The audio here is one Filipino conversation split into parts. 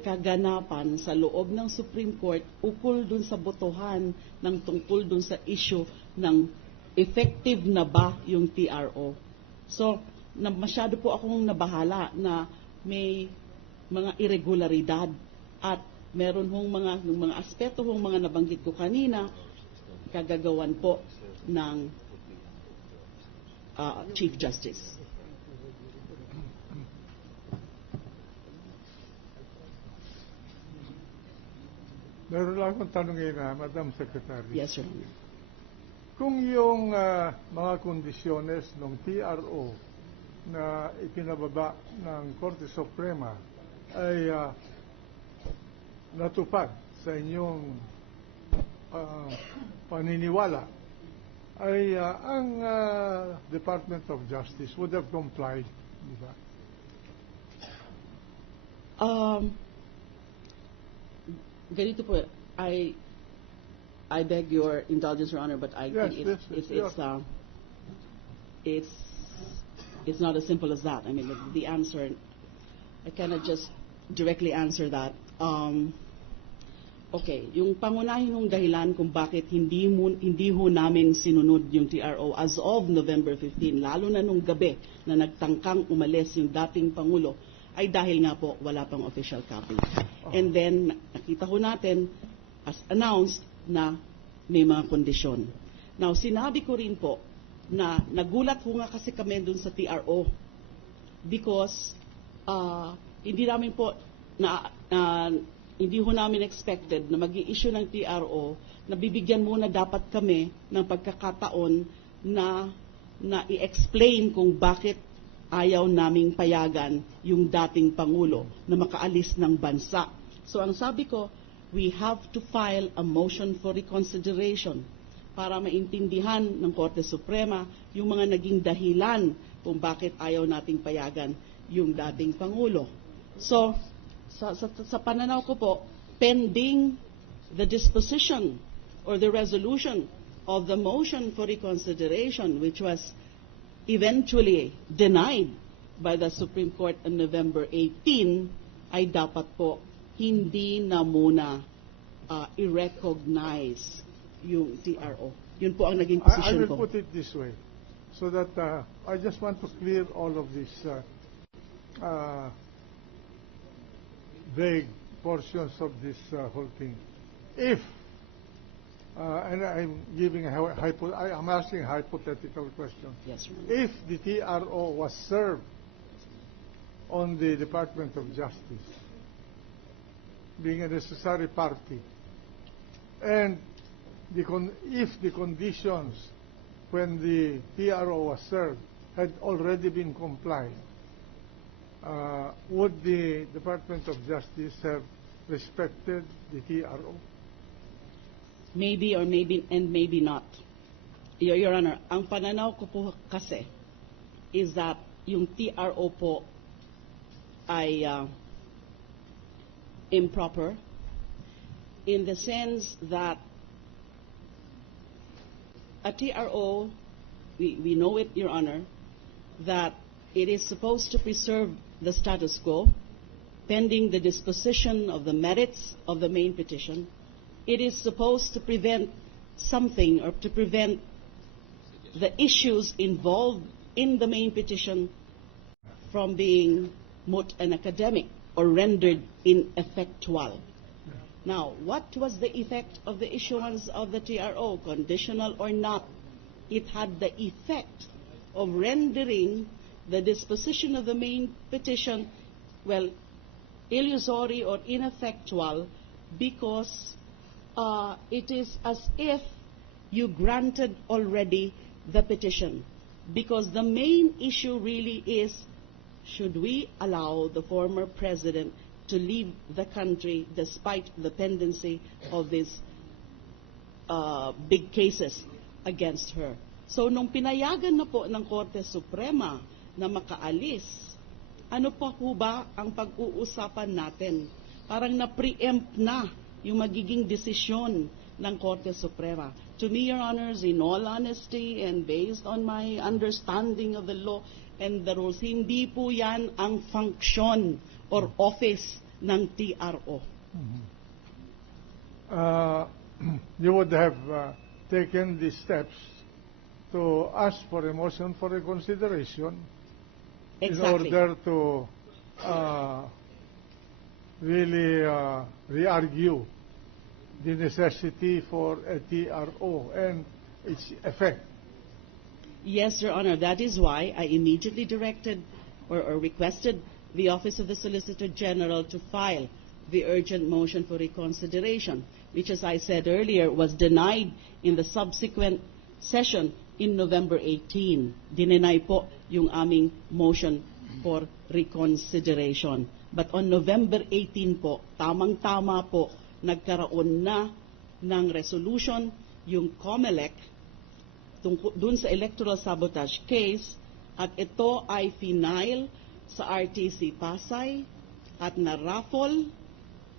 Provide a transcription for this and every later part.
kaganapan sa loob ng Supreme Court ukol dun sa botohan ng tungkol dun sa issue ng effective na ba yung TRO. So, masyado po akong nabahala na may mga irregularidad at meron hong mga aspeto hong mga nabanggit ko kanina, kagagawan po ng Chief Justice. Meron lang akong tanongin na, Madam Secretary. Yes, sir. Kung yung mga kondisyones ng TRO na ipinababa ng Korte Suprema ay natupad sa inyong paniniwala, ay ang Department of Justice would have complied, di ba? Ganito po, I beg your indulgence, Your Honor, but I think it's not as simple as that. I mean, the answer, I cannot just directly answer that. Okay, yung pangunahin ng dahilan kung bakit hindi ho namin sinunod yung TRO as of November 15, lalo na nung gabi na nagtangkang umalis yung dating Pangulo, ay dahil nga po wala pang official copy. And then, nakita ho natin, as announced, na may mga kondisyon. Now, sinabi ko rin po na nagulat ho nga kasi kami dun sa TRO because hindi namin po hindi ho namin expected na mag-i-issue ng TRO na bibigyan muna dapat kami ng pagkakataon na i-explain kung bakit ayaw naming payagan yung dating Pangulo na makaalis ng bansa. So ang sabi ko, we have to file a motion for reconsideration para maintindihan ng Korte Suprema yung mga naging dahilan kung bakit ayaw nating payagan yung dating Pangulo. So, sa pananaw ko po, pending the disposition or the resolution of the motion for reconsideration, which was eventually denied by the Supreme Court on November 18, ay dapat po hindi na muna i-recognize yung TRO. Yun po ang naging position ko. I will put it this way, so that I just want to clear all of these vague portions of this whole thing. If, and I'm asking a hypothetical question. Yes, sir. If the TRO was served on the Department of Justice, being a necessary party, and if the conditions when the TRO was served had already been complied, would the Department of Justice have respected the TRO? Maybe or maybe not. Your Honor, ang pananaw ko po kasi is that yung TRO po ay improper in the sense that a TRO, we know it, Your Honor, that it is supposed to preserve the status quo pending the disposition of the merits of the main petition. It is supposed to prevent something or to prevent the issues involved in the main petition from being moot and academic or rendered ineffectual. Now, what was the effect of the issuance of the TRO, conditional or not? It had the effect of rendering the disposition of the main petition, well, illusory or ineffectual because it is as if you granted already the petition. Because the main issue really is, should we allow the former president to leave the country despite the pendency of these big cases against her? So nung pinayagan na po ng Korte Suprema na makaalis, ano pa po ba ang pag-uusapan natin? Parang na-preempt na yung magiging desisyon ng Korte Suprema. To me, Your Honors, in all honesty and based on my understanding of the law and the rules, hindi po yan ang function or office ng TRO. You would have taken the steps to ask for a motion for reconsideration in Exactly. order to really re-argue the necessity for a TRO and its effect. Yes, Your Honor. That is why I immediately directed or requested the Office of the Solicitor General to file the urgent motion for reconsideration, which, as I said earlier, was denied in the subsequent session in November 18. Dinenay po yung aming motion for reconsideration. But on November 18 po, tamang-tama po, nagkaroon na ng resolution yung COMELEC dun sa electoral sabotage case, at ito ay final sa RTC Pasay at na-raffle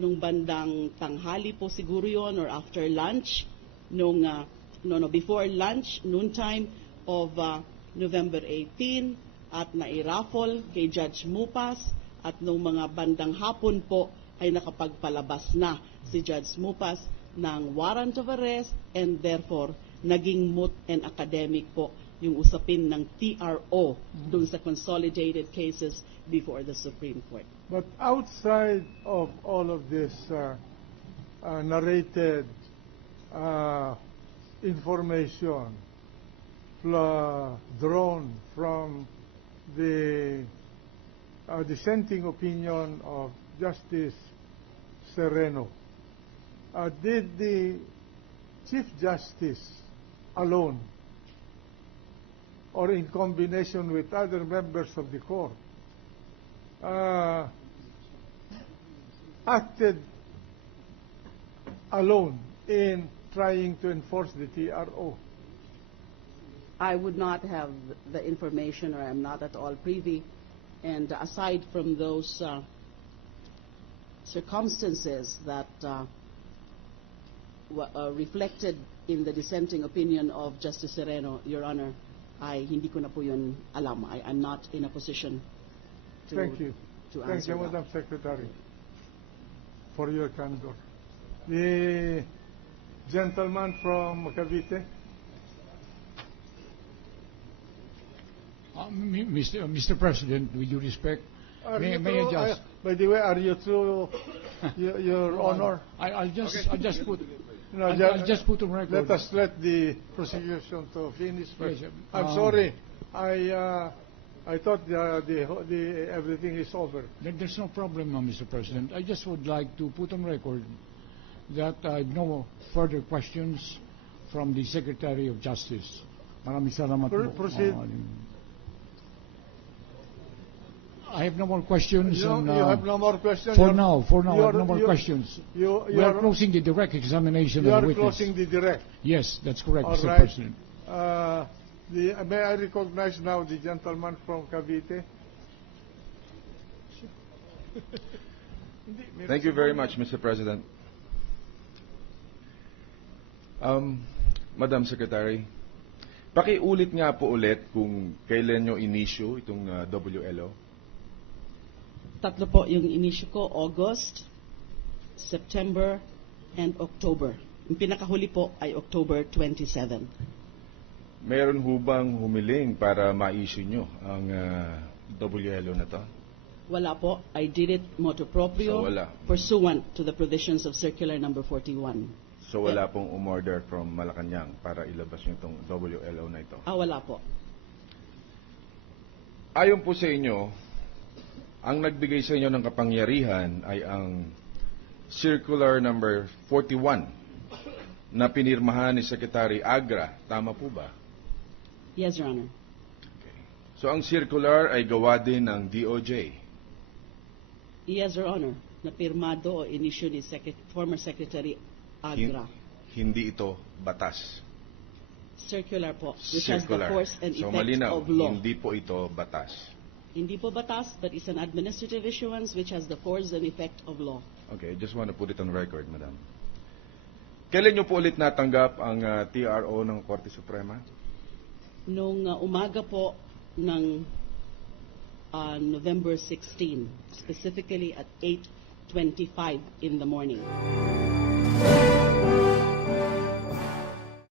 nung bandang tanghali po siguro yon or after lunch, before lunch, noontime of November 18, at na-raffle kay Judge Mupas, at nung mga bandang hapon po ay nakapagpalabas na si Judge Mupas ng warrant of arrest, and therefore naging moot and academic po yung usapin ng TRO dun sa consolidated cases before the Supreme Court. But outside of all of this narrated information drawn from the dissenting opinion of Justice Sereno, did the Chief Justice alone or in combination with other members of the court acted alone in trying to enforce the TRO? I would not have the information, or I'm not at all privy. And aside from those circumstances that reflected in the dissenting opinion of Justice Sereno, Your Honor, ay hindi ko na po yun alam. I'm not in a position to, Thank you. to Thank answer you, that. Madam Secretary, for your candor. The gentleman from Cavite. Mr. President, with due respect, may I just... by the way, are you through, Your Honor? I'll just put... No, I'll just put on record. Let us let the prosecution to finish first. Yes, I'm sorry. I thought the everything is over. There's no problem, Mr. President. I just would like to put on record that I have no further questions from the Secretary of Justice. Maraming salamat po. Proceed. I have no more questions. You have no more questions? For now, I have no more questions. We are closing the direct examination You of are the witness. closing the direct. Yes, that's correct, All Mr. right. President. May I recognize now the gentleman from Cavite? Thank you very much, Mr. President. Madam Secretary, pakiulit nga po ulit kung kailan nyo in-issue itong WLO. Tatlo po yung inisyu ko, August, September, and October. Yung pinakahuli po ay October 27. Meron ho bang humiling para ma-issue nyo ang WLO na to? Wala po. I did it motu proprio, So, wala. pursuant to the provisions of Circular Number 41. So wala pong umorder from Malacanang para ilabas nyo itong WLO na ito? Wala po. Ayon po sa inyo, ang nagbigay sa inyo ng kapangyarihan ay ang Circular Number 41 na pinirmahan ni Secretary Agra. Tama po ba? Yes, Your Honor. Okay. So ang circular ay gawa din ng DOJ. Yes, Your Honor. Napirmado o inisyu ni former Secretary Agra. Hindi ito batas. Circular po, which has the Circular. force and So effect malinaw, of law. hindi po ito batas. Hindi po batas, but it's an administrative issuance which has the force and effect of law. Okay, just want to put it on record, Madam. Kailan nyo po ulit natanggap ang TRO ng Korte Suprema? Nung umaga po ng November 16, specifically at 8:25 in the morning.